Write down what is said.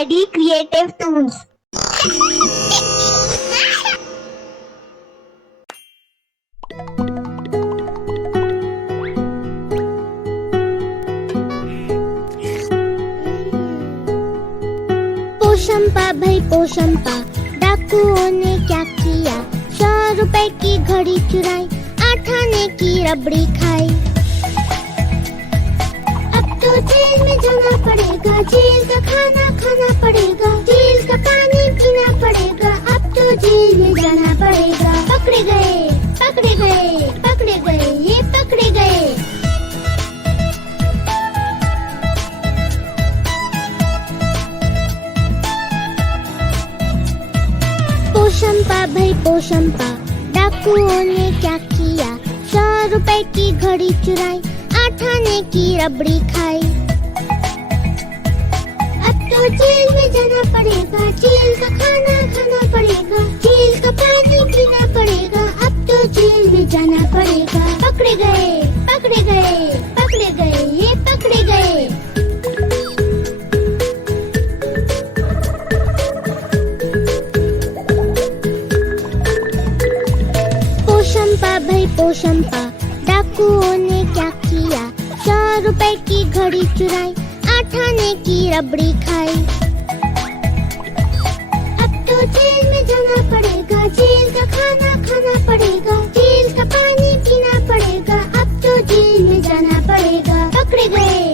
Daddy Creative Tools. Poshampa भाई पोशंपा, डाकुओं ने क्या किया? 100 रुपए की घड़ी चुराई, 8 आने की रबड़ी खाई। अब तो जेल में जाना पड़ेगा, जेल का खाना खाना पड़ेगा, जेल का पानी पीना पड़ेगा। अब तो जेल में जाना पड़ेगा। पकड़े गए, पकड़े गए, पकड़े गए, ये पकड़े गए। पोशंपा भाई पोशंपा, डाकुओं ने क्या किया? 100 रुपए की घड़ी चुराई, 8 आने की रबड़ी खाई। अब तो जेल में जाना पड़ेगा, जेल का खाना खाना पड़ेगा, जेल का पानी पीना पड़ेगा। अब तो जेल में जाना पड़ेगा। पकड़े गए, पकड़े गए, पकड़े गए, ये पकड़े गए। पोशंपा भाई पोशंपा, डाकुओं ने क्या किया? 100 रुपए की घड़ी चुराई, 8 आने की रबड़ी खाई। अब तो जेल में जाना पड़ेगा, जेल का खाना खाना पड़ेगा, जेल का पानी पीना पड़ेगा। अब तो जेल में जाना पड़ेगा। पकड़े गए,